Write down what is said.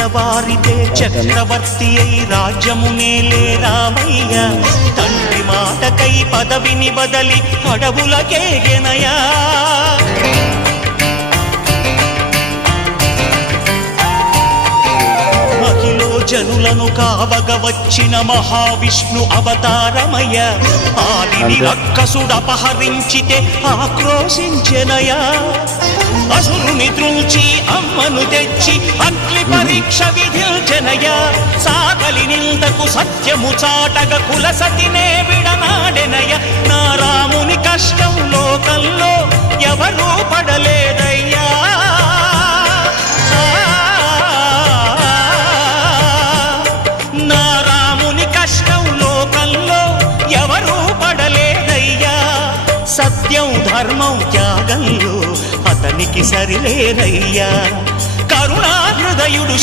తెల్లవారితే చక్రవర్తి అయి రాజ్యమునేలే రామయ్య తండ్రి మాటకై పదవిని బదలి అడవులకేగెనయా జనులను కావగ వచ్చిన మహావిష్ణు అవతారమయ ఆదిని రక్కసుడపహరించితే ఆక్రోశించెనయా అసురుని త్రుంచి అమ్మను తెచ్చి అగ్ని పరీక్ష విధించెనయా సాగలి నిందకు సత్యము చాటగ కులసతినే విడనాడెనయ నా రాముని కష్టం లోకంలో ఎవరూ పడలేదయ్యా సత్యం ధర్మం త్యాగంలో అతనికి సరిలేరయ్యా కరుణా హృదయుడు